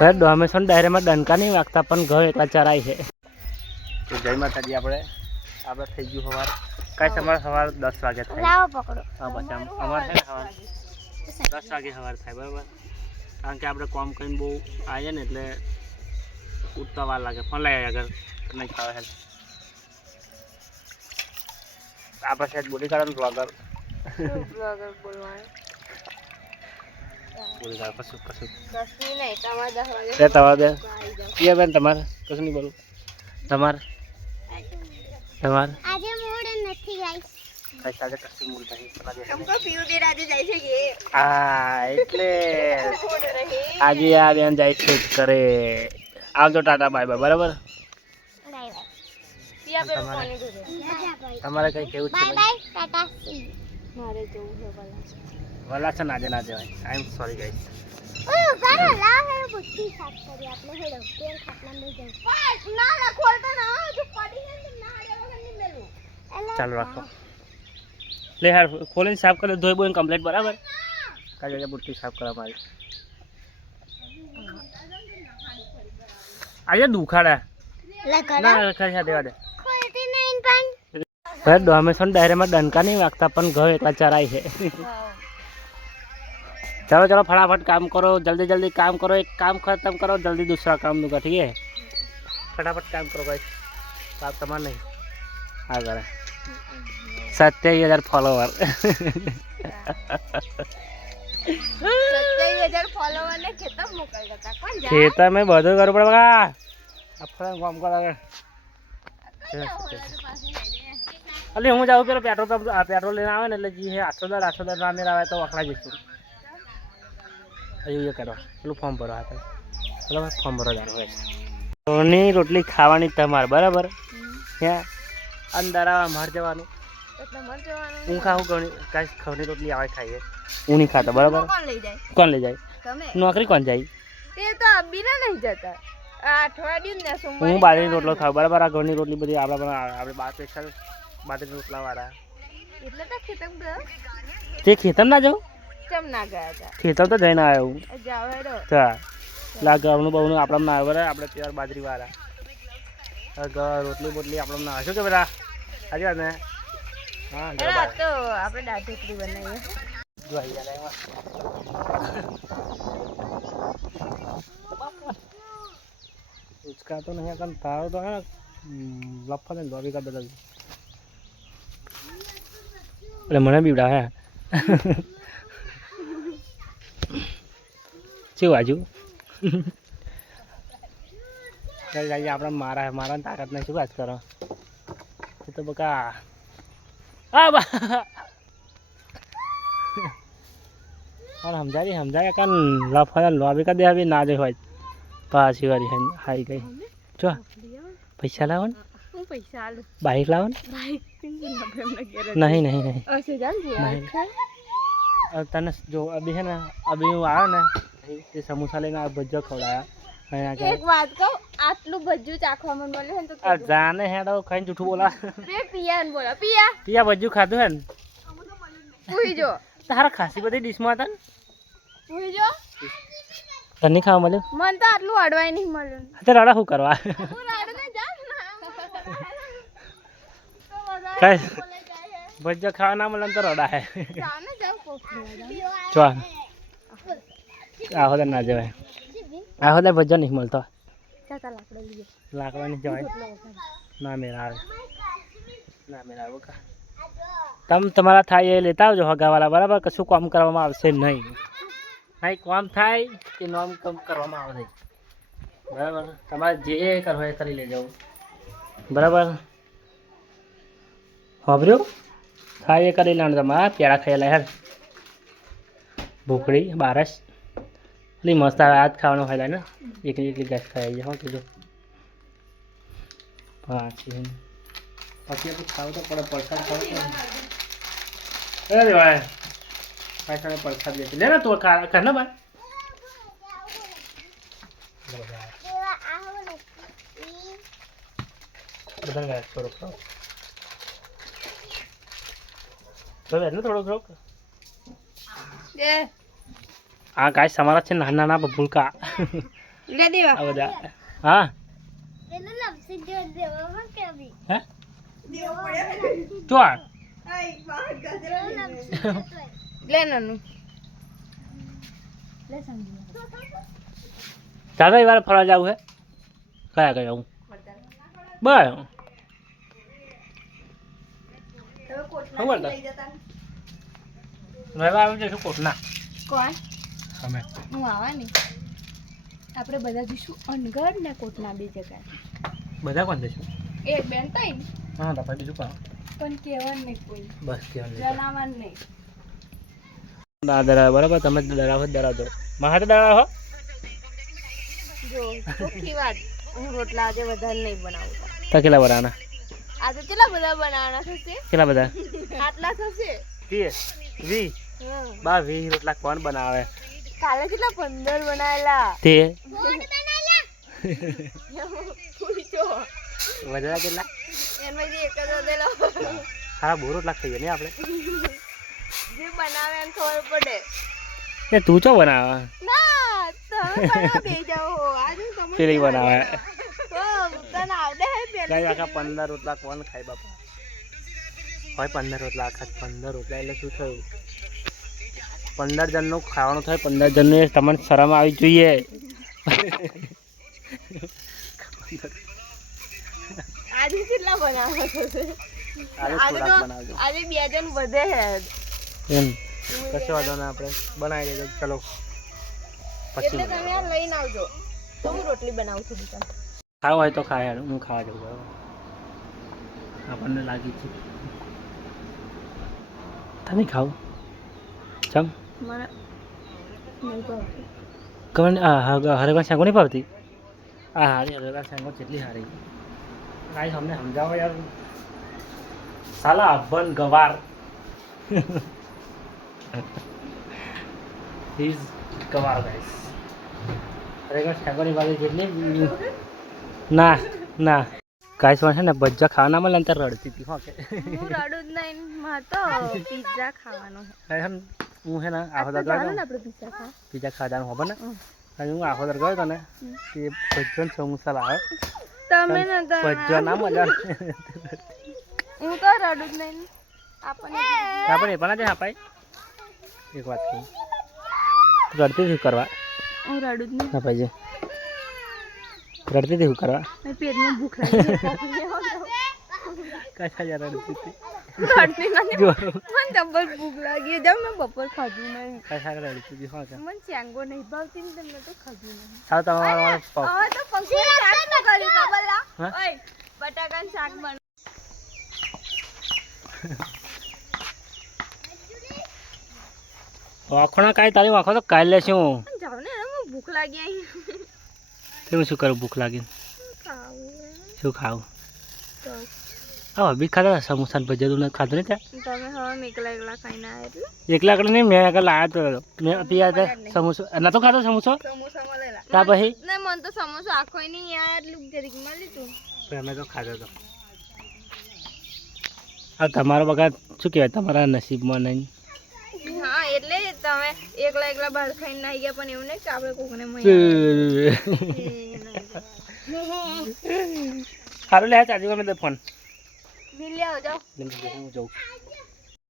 ભાઈ ડોમેશન ડાયરેમાં ડંકા નહીં વાગતા પણ ઘર એટલા ચરાય છે. તો જય માતાજી. આપણે થઈ ગયું સવાર. કાંઈ તમારે સવાર 10 વાગે થાય. લાવો પકડો. હા બસ અમારે છે ને સવાર 10 વાગે સવાર થાય બરાબર. કારણ કે આપણે કોમ કરીને બહુ આવીએ ને એટલે ઉઠતા વાર લાગે. ફોન લઈ આગળ નહીં ખાવે હેલ આપણે સાહેબ બોલી કાઢવાનું બ્લોગર બોલી કાઢો કશું તમારે દે બેન તમારે કશું નહીં બોલું તમારે આજે મૂડ નથી ગાઈસ. આજે કશું મૂડ નહીં. हमको पीयू दे राजे જાય છે કે હા એટલે આજે આ બેન જાય છે કરે. આવજો ટાટા બાય બાય બરાબર. તમારે કઈ કેવું છે? Bye bye Tata C. મારે જવું છે વલાસન આજે ના જવાય. આઈ એમ સોરી ગાઈસ. ઓય ગારો લાવ હે બુટ્ટી સાફ કરી આપણે હેડો તેલ ખાટલા મે જાવ. ના ના ખોલતા ના જો પડી હે ના આડે વગર ની મેલું. ચાલો રાખો લે યાર ખોલીને સાફ કરે ધોઈ બોઈને કમ્પ્લીટ બરાબર. કાજે બુટ્ટી સાફ કરવા મારી આજે દુખાડા લે ના ખાઈ દેવા દે. ખોલતી નહીં પણ ભાઈ ડોમેશન ડાયરેમાં ડંકા નહીં વાગતા પણ ઘર એટલા ચરાય છે. चलो चलो फटाफट काम करो. जल्दी जल्दी काम करो. एक काम खत्म करो जल्दी दूसरा काम दूंगा ठीक है. फटाफट काम करो भाई. आप तमाम नहीं आ गए 27,000 फॉलोवर. 27,000 ફોલોવર ને ખેતર મોકલ દેતા કોણ જાય खेतर में બધું કરવું પડે બકા. આપણે કામ કરે અલી હું જાઉં પેલો પેટ્રોલ લઈને આવે ને એટલે જી હે 810 ના મેળ આવે તો વખડા જઈશું. એ કરો પેલું ફોર્મ ભરો હા ચલો ફોર્મ ભરો જાણ હોય. ઘઉંની રોટલી ખાવાની તમારે બરાબર. ત્યાં અંદર આવવા માર જવાનું એટલે મર જવાનું. હું ખાવું ઘઉંની રોટલી આવે ખાઈએ. હું નહીં ખાતો બરાબર. કોણ લઈ જાય? કોણ લઈ જાય? તમે. નોકરી કોણ જાય? તે તો અબીના નહીં જતા. આ અઠવાડિયું ને સોમવારે હું બાજરીની રોટલો ખાઉં બરાબર. આ ઘઉંની રોટલી બધી આપણે બાર સ્પેશિયલ બાજરી રોટલા વાળા. એટલે તો ખેતર ગયો. તે ખેતર ના જાઉં? ચમ ના ગયા હતા? ખેતર તો જઈને આવ્યો હું. જાવ હેડો. હા લા ઘઉંનું બહુનું આપણા ના આવે બરાબર. આપણે પ્યોર બાજરી વાળા રોટલી બોટલી આપણે ના આવે શું કે બધા આજે ને હા હેડો તો આપણે દાળ ઢોકળી બનાવીએ. उसका तो नहीं अपन तारो तो है लफा ने दो का बदल એટલે મને બીવડા હે કેવું આજુ કઈ આપણે મારા તાકાત નહીં શું વાત કરો એ તો બકા આ બા સમજાય કાન લફા લોબી કા દે આવી ના દે હોય પાછી વારી હાઈ ગઈ જો પૈસા લાવો ને. હું પૈસા આલું. બાઈક લાવો ને. બાઈક નહીં અસે જાન નહીં. તને જો અભી है ना अभी હું આવ્યો ને તે સમોસા લઈને આ ભજીયો ખવડાયા. એક વાત કહું આટલું ભજ્જું ચાખવા મને મળે ને તો આ જાને હેડો ખાઈને જૂઠું બોલા. રે પિયા ને બોલા પિયા ભજીયું ખાધું હે ને પૂરી જો તારા ખાસી બધી ડીશમાં હતા ને પૂરી જો તને ખાવા મળ્યું. મને તો આટલું અડવાય નહીં મળ્યું. તો રડા શું કરવા હું રાડને જામ કઈ ભજીયા ખાવા ના મળે ને તો રડા હે જાને જાવ કોફી ચો આહોદર ના જવાય. આહોદર ભજીયો નહીં મળતો. ચાચા લાકડો લીએ લાકડા નહીં જવાય. ના મેળા આવે કા તમે તમારા થાય એ લેતા આવજો હગાવાળા બરાબર. કશું કામ કરવામાં આવશે નહીં. નહીં કામ થાય કે નોમ કામ કરવામાં આવશે બરાબર. તમારે જે કરવો એ કરી લેજો બરાબર. સાંભળ્યું થાય એ કરી લેવાનું. તમારા પેડા ખાયેલા યાર ભૂખડી બારસ એટલી મસ્ત આવે. આ જ ખાવાનું ખાયેલા ને એકલી ગેસ ખાઈ જાય. હા કીધું પછી ખાવું તો પડે. પડછાડ ખાવું અરે ભાઈ પાછળ પડછાડ દે લે ને તો કર ને ભાઈ. બધા ગયા થોડોક થોડોક આ ગાય તમારા છે નાના નાના બબુલકા લે દેવા આ બધા હા એને લપસી જો દેવો માં કેવી હે દેવો ચો લે નાનું ચાલો એ વાર ફરવા જવું હે કયા કયા હું બસ શું બોલતા રહેવા આવી જઈશું કોટના કોણ અમે હું આવવાની આપણે બધા જઈશું અનગઢ ને કોટના બે જગ્યાએ બધા કોણ જઈશું એક બેન તઈ હા તો પછી શું પણ કહેવાનું નહીં કોઈ બસ કેવું જણાવવાનું નહીં ડરાવે બરાબર તમે ડરાવો ડરાવતો મારા ડરાવો જો ચોખ્ખી વાત હું રોટલા આજે વધારે નહીં બનાવતા તો કેટલા બનાવવાના આજે કેટલા બધા બનાવવાના થશે કેટલા બધા આટલા થશે 20 બા 20 રોટલા કોણ બનાવે કાલે કેટલા 15 બનાવેલા તે પૂછો વધારે કેટલા એમાં જે એક જ વધેલો હા બહુ રોટલા ખાઈએ ને આપણે જે બનાવે એને ખબર પડે એ તું ચો બનાવે ના તમે બનાવ દે જાઓ આજે તમે પેલી બનાવે હો તને આવડે હે કઈ પેલી આખા 15 રોટલા કોણ ખાય બાપા હોય 15 રોટલા આખા 15 રોટલા એટલે શું થયું 15 જણનું ખાવાનું થાય 15 જણનું તમને શરમ આવી જોઈએ આજે કેટલા બનાવવા થશે આજે આજે થોડાક તો બનાવજો આજે બે જણ વધે હે એમ કશો વાંધો ના આપણે બનાવી દેજો ચલો પછી એટલે તમે આ લઈને આવજો તો હું રોટલી બનાવું છું બીજા ખાવું હોય તો ખાય હું ખાવા જવું બરાબર આપણને લાગી છે તમે ખાવ ચમ મને નહીં ભાવતું કમન હરેગા શાંગો નહીં ભાવતી આ હારી હરેગા શાંગો કેટલી હારી ગાઈસ અમને સમજાવો યાર સાલા અભન ગવાર ઇઝ ગવાર ગાઈસ હરેગા શાંગોની બાજુ જેટલી ના ના ગાઈસ માં છે ને ભజ్જા ખાવાના મળે ને ત્યારે રડતી હતી હા કે હું રડું જ નહીં માં તો પિઝા ખાવાનો છે હું હે ને આખો દર ગયો આપણે પિઝા ખા પીઝા ખાવાનું ખબર ને અને હું આખો દર ગયો હતો ને તે ભજ્જો ને સમોસા લાવે તમે ને તો ભજ્જો ના મજા હું તો રડું જ નહીં આપણને આપણે એ પણ જ અપાય એક વાત કહું રડતી શું કરવા હું રડું જ નહીં અપાય છે રડતી શું કરવા મેં પેટમાં ભૂખ લાગી કશા યાર રડતી હતી રડતી નથી જો મને જબર ભૂખ લાગી જાવ મેં બપોર ખાધું નહીં કશા રડતી હતી હા કે મને ચેંગો નહીં ભાવતી ને તમને તો ખાધું નહીં સાવ તમારો હવે તો પંખી શાક ન કર્યું ખબર લા હા? ઓય બટાકાનું શાક બન આખોના કાંઈ તારી આખો તો કાલે શું જાવ ને મને ભૂખ લાગી અહીં તેનું શું કરું ભૂખ લાગી ખાવું શું ખાવું તો હા બી ખાધા સમોસા ભજ્યા તું ખાધું ને ત્યાં તમે હવે એકલા એકલા ખાઈને આવ્યા એટલે એકલા આગળ નહીં મેં આગળ લાવ્યા તો મેં પીયા હતા સમોસો નતો ખાધો સમોસો સમોસા મળેલા ત્યાં પછી ને મને તો સમોસો આખો નહીં આ એટલું જરીક મળી તું અમે તો ખાધો હતો આ તમારો બગાડ શું કહેવાય તમારા નસીબમાં નહીં હા એટલે તમે એકલા એકલા બહાર ખાઈને નાહી ગયા પણ એવું નહીં કે આપણે કોકને સારું લે ચાર્જિંગ મેં ફોન બિલ લેવો જાઓ હું જઉં